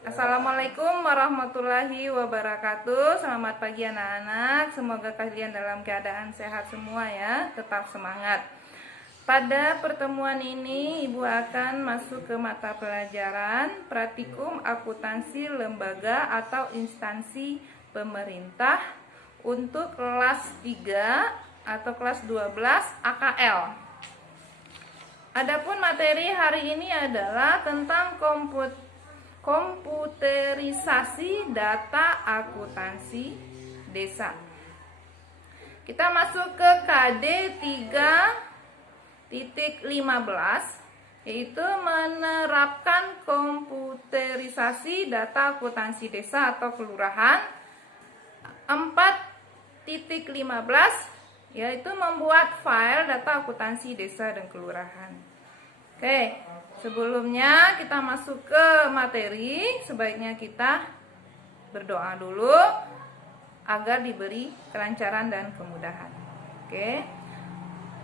Assalamualaikum warahmatullahi wabarakatuh. Selamat pagi anak-anak. Semoga kalian dalam keadaan sehat semua ya. Tetap semangat. Pada pertemuan ini Ibu akan masuk ke mata pelajaran Praktikum Akuntansi Lembaga atau Instansi Pemerintah untuk kelas 3 atau kelas 12 AKL. Adapun materi hari ini adalah tentang komputerisasi data akuntansi desa. Kita masuk ke KD 3.15, yaitu menerapkan komputerisasi data akuntansi desa atau kelurahan. 4.15 yaitu membuat file data akuntansi desa dan kelurahan. Oke, sebelumnya kita masuk ke materi, sebaiknya kita berdoa dulu agar diberi kelancaran dan kemudahan. Oke,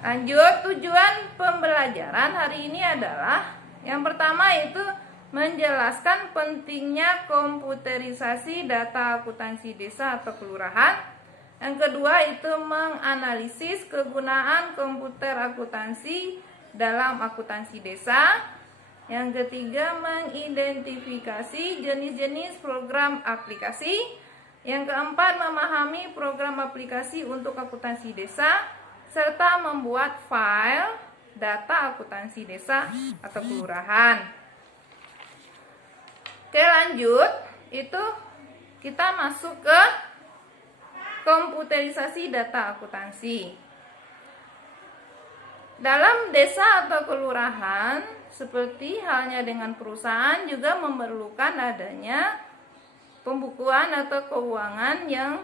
lanjut. Tujuan pembelajaran hari ini adalah yang pertama itu menjelaskan pentingnya komputerisasi data akuntansi desa atau kelurahan. Yang kedua itu menganalisis kegunaan komputer akuntansi dalam akuntansi desa. Yang ketiga mengidentifikasi jenis-jenis program aplikasi. Yang keempat memahami program aplikasi untuk akuntansi desa serta membuat file data akuntansi desa atau kelurahan. Oke, lanjut. Itu kita masuk ke komputerisasi data akuntansi. Dalam desa atau kelurahan, seperti halnya dengan perusahaan, juga memerlukan adanya pembukuan atau keuangan yang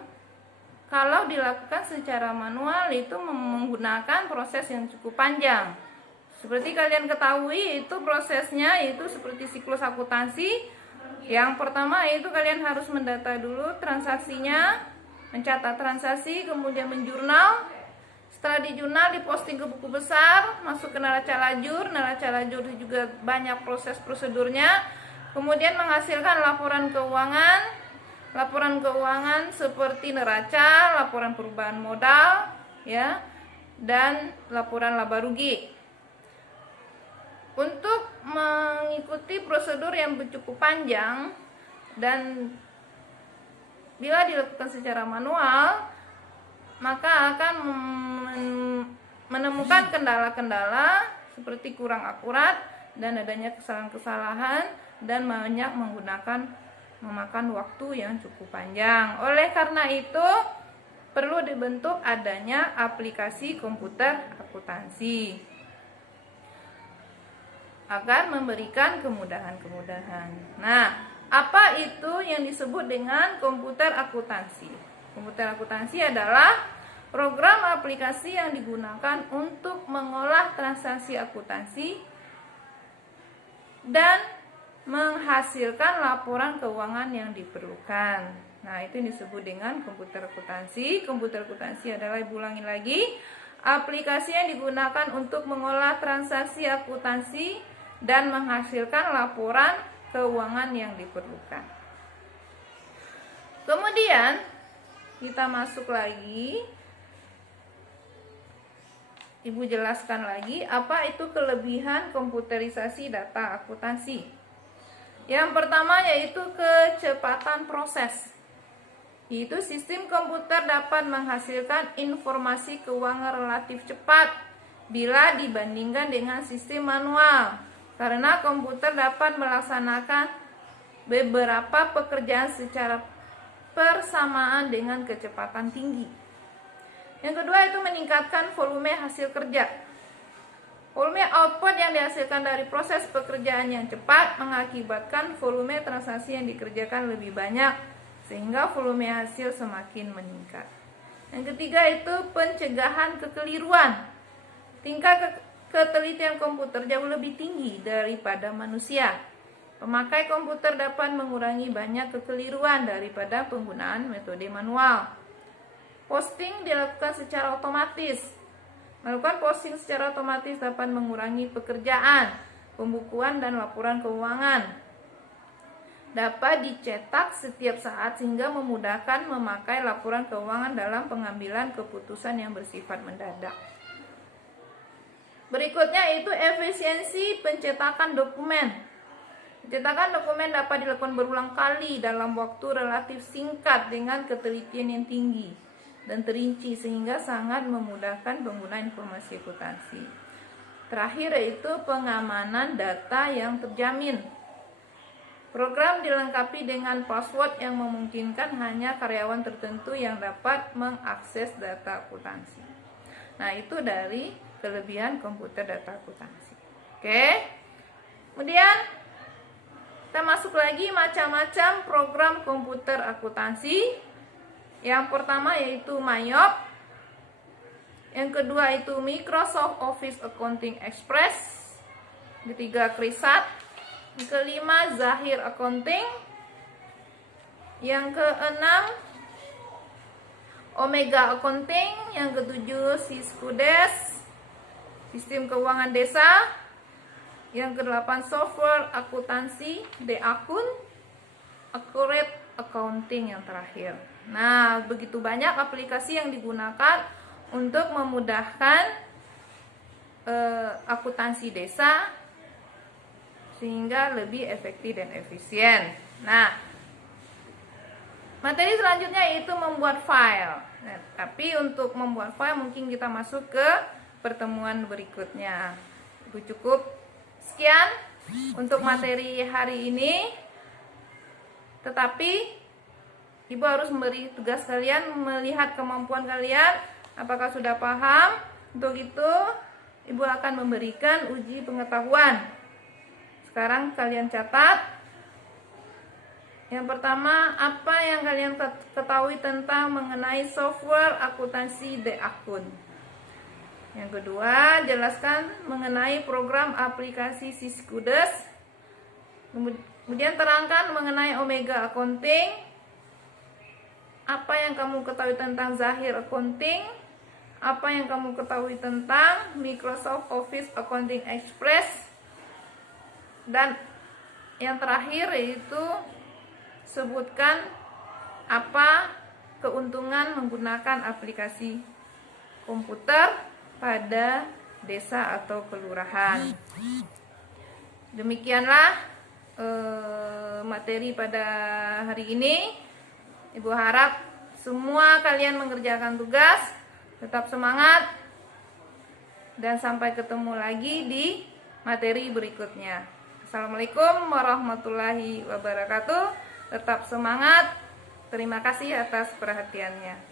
kalau dilakukan secara manual itu menggunakan proses yang cukup panjang. Seperti kalian ketahui, itu prosesnya itu seperti siklus akuntansi. Yang pertama itu kalian harus mendata dulu transaksinya, mencatat transaksi, kemudian menjurnal. Setelah dijurnal, diposting ke buku besar, masuk ke neraca lajur. Neraca lajur juga banyak proses prosedurnya. Kemudian menghasilkan laporan keuangan. Laporan keuangan seperti neraca, laporan perubahan modal, ya, dan laporan laba rugi. Untuk mengikuti prosedur yang cukup panjang dan bila dilakukan secara manual, maka akan menemukan kendala-kendala seperti kurang akurat dan adanya kesalahan-kesalahan dan banyak memakan waktu yang cukup panjang. Oleh karena itu, perlu dibentuk adanya aplikasi komputer akuntansi agar memberikan kemudahan-kemudahan. Nah, apa itu yang disebut dengan komputer akuntansi? Komputer akuntansi adalah program aplikasi yang digunakan untuk mengolah transaksi akuntansi dan menghasilkan laporan keuangan yang diperlukan. Nah, itu disebut dengan komputer akuntansi. Komputer akuntansi adalah, ibu ulangin lagi, aplikasi yang digunakan untuk mengolah transaksi akuntansi dan menghasilkan laporan keuangan yang diperlukan. Kemudian kita masuk lagi, ibu jelaskan lagi apa itu kelebihan komputerisasi data akuntansi. Yang pertama yaitu kecepatan proses. Yaitu sistem komputer dapat menghasilkan informasi keuangan relatif cepat bila dibandingkan dengan sistem manual. Karena komputer dapat melaksanakan beberapa pekerjaan secara persamaan dengan kecepatan tinggi. Yang kedua itu meningkatkan volume hasil kerja. Volume output yang dihasilkan dari proses pekerjaan yang cepat mengakibatkan volume transaksi yang dikerjakan lebih banyak, sehingga volume hasil semakin meningkat. Yang ketiga itu pencegahan kekeliruan. Tingkat ketelitian komputer jauh lebih tinggi daripada manusia. Pemakai komputer dapat mengurangi banyak kekeliruan daripada penggunaan metode manual. Posting dilakukan secara otomatis. Melakukan posting secara otomatis dapat mengurangi pekerjaan, pembukuan dan laporan keuangan. dapat dicetak setiap saat sehingga memudahkan memakai laporan keuangan dalam pengambilan keputusan yang bersifat mendadak. Berikutnya itu efisiensi pencetakan dokumen. Pencetakan dokumen dapat dilakukan berulang kali dalam waktu relatif singkat dengan ketelitian yang tinggi dan terinci sehingga sangat memudahkan pengguna informasi akuntansi. Terakhir yaitu pengamanan data yang terjamin. Program dilengkapi dengan password yang memungkinkan hanya karyawan tertentu yang dapat mengakses data akuntansi. Nah, itu dari kelebihan komputer data akuntansi. Oke. Kemudian kita masuk lagi macam-macam program komputer akuntansi. Yang pertama yaitu Mayop. Yang kedua itu Microsoft Office Accounting Express. Ketiga Krisat. Yang kelima Zahir Accounting. Yang keenam Omega Accounting. Yang ketujuh Siskudes, Sistem Keuangan Desa. Yang kedelapan Software Akuntansi D-Akun. Accurate Accounting yang terakhir. Nah, begitu banyak aplikasi yang digunakan untuk memudahkan akuntansi desa sehingga lebih efektif dan efisien. Nah, materi selanjutnya yaitu membuat file. Nah, tapi untuk membuat file mungkin kita masuk ke pertemuan berikutnya. Itu cukup sekian untuk materi hari ini. Tetapi Ibu harus memberi tugas kalian melihat kemampuan kalian apakah sudah paham. Untuk itu Ibu akan memberikan uji pengetahuan. Sekarang kalian catat. Yang pertama, apa yang kalian ketahui tentang mengenai software akuntansi D-Akun. Yang kedua, jelaskan mengenai program aplikasi Siskudes. Kemudian terangkan mengenai Omega Accounting. Apa yang kamu ketahui tentang Zahir Accounting? Apa yang kamu ketahui tentang Microsoft Office Accounting Express? Dan yang terakhir yaitu sebutkan apa keuntungan menggunakan aplikasi komputer pada desa atau kelurahan. Demikianlah materi pada hari ini. Ibu harap semua kalian mengerjakan tugas, tetap semangat, dan sampai ketemu lagi di materi berikutnya. Assalamualaikum warahmatullahi wabarakatuh. Tetap semangat. Terima kasih atas perhatiannya.